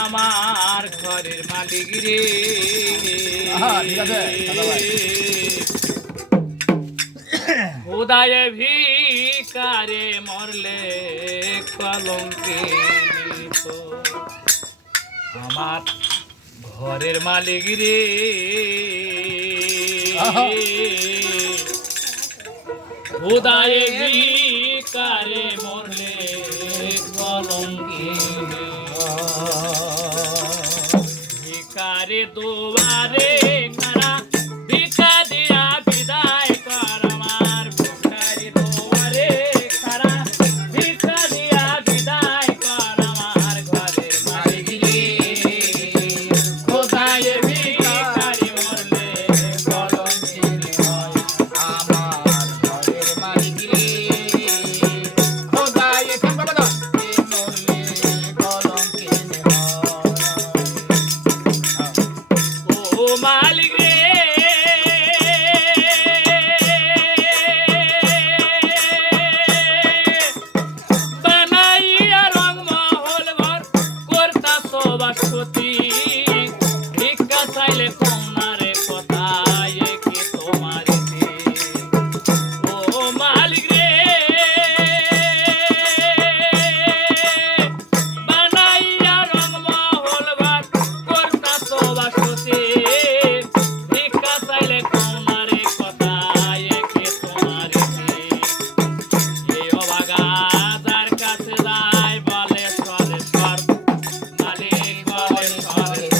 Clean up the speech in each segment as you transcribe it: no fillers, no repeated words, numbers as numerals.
আমার ঘরের মালিক রে উদয়ে ভিকারে মরলে কলঙ্কে আমার ঘরের মালিক রে উদয়ে ভিকারে মরলে কলঙ্কে ভিকারে দুয়ারে খারা ভিকা দিয়া বিদায় কর আমার ভিকারে দুয়ারে খারা ভিকা দিয়া বিদায় কর আমার ঘরের মালিক রে খোদায় ভিকারি মরলে কলঙ্কে হয় আমার ঘরের মালিক রে খোদায় ও মালিক রে বানাইয়া রংমহল ঘর করতাছ বাসতি ভিক্ষা চাইলে কমনারে কথায় কি তোমার ও মালিক রে বানাইয়া রংমহল ঘর করতাছ বাসতি ভিক্ষা চাইলে কমনারে কথায় কি তোমার এই অভাগা যার কাছে যায় বলে সরেশ্বর মালিক বলে সরেশ্বর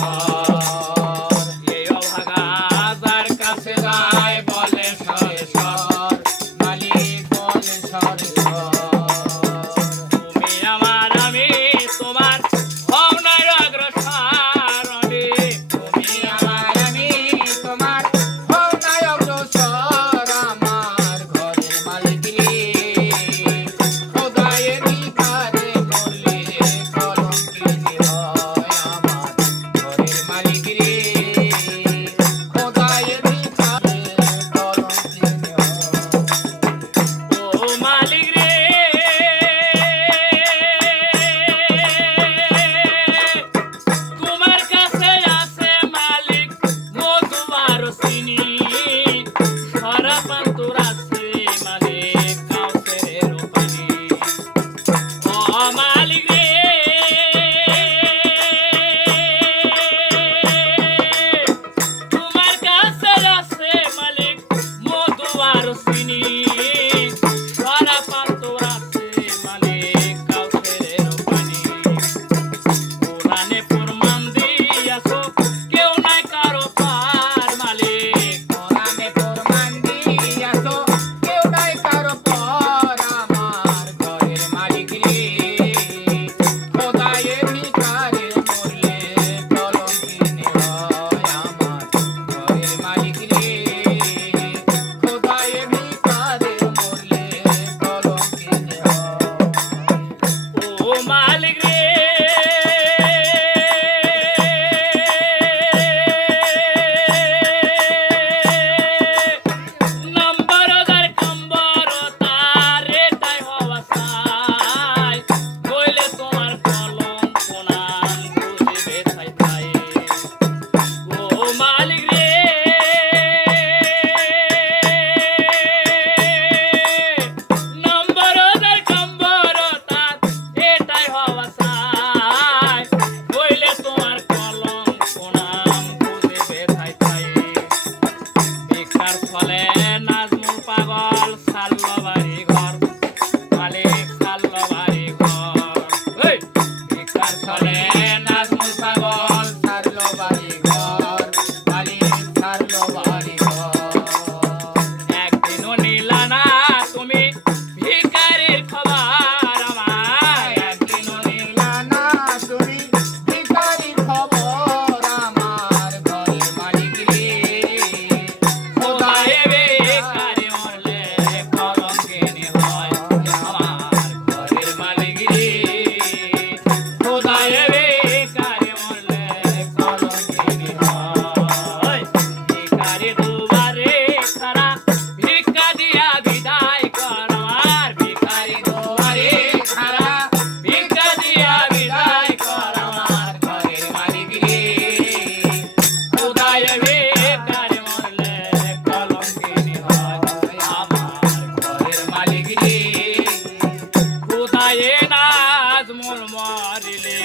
মারিলে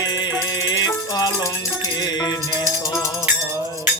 কলঙ্কে